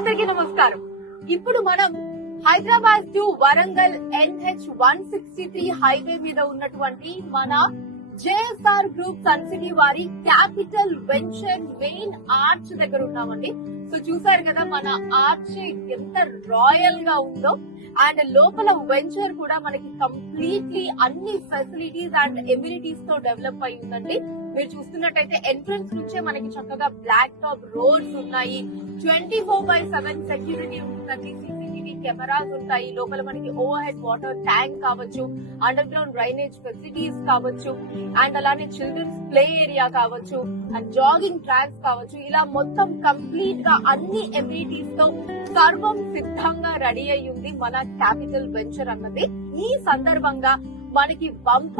అందరికీ నమస్కారం. ఇప్పుడు మనం Hyderabad to Warangal NH 163 highway మీద ఉన్నటువంటి మన JSR గ్రూప్ సన్ సిటీ వారి క్యాపిటల్ వెంచర్ మెయిన్ ఆర్చ్ దగ్గర ఉన్నామండి. సో చూసారు కదా మన ఆర్చ్ ఎంత రాయల్ గా ఉందో, అండ్ లోపల వెంచర్ కూడా మనకి కంప్లీట్లీ అన్ని ఫెసిలిటీస్ అండ్ ఎమ్యూనిటీస్ తో డెవలప్ అయి ఉందండి. మీరు చూస్తున్నట్టయితే ఎంట్రన్స్ నుంచే మనకి చక్కగా బ్లాక్ టాప్ రోడ్స్ ఉన్నాయి, 24/7 సెక్యూరిటీ ఉంటుందండి, CCTV కెమెరాస్ ఉంటాయి, లోపల మనకి ఓవర్ హెడ్ వాటర్ ట్యాంక్ కావచ్చు, అండర్ గ్రౌండ్ డ్రైనేజ్ ఫెసిలిటీస్ కావచ్చు, అండ్ అలానే చిల్డ్రన్స్ ప్లే ఏరియా కావచ్చు, అండ్ జాగింగ్ ట్రాక్స్ కావచ్చు, ఇలా మొత్తం కంప్లీట్ గా అన్ని ఎమ్యూనిటీస్ తో సర్వం సిద్ధంగా రెడీ అయి ఉంది మన క్యాపిటల్ వెంచర్ అన్నది. ఈ సందర్భంగా మనకి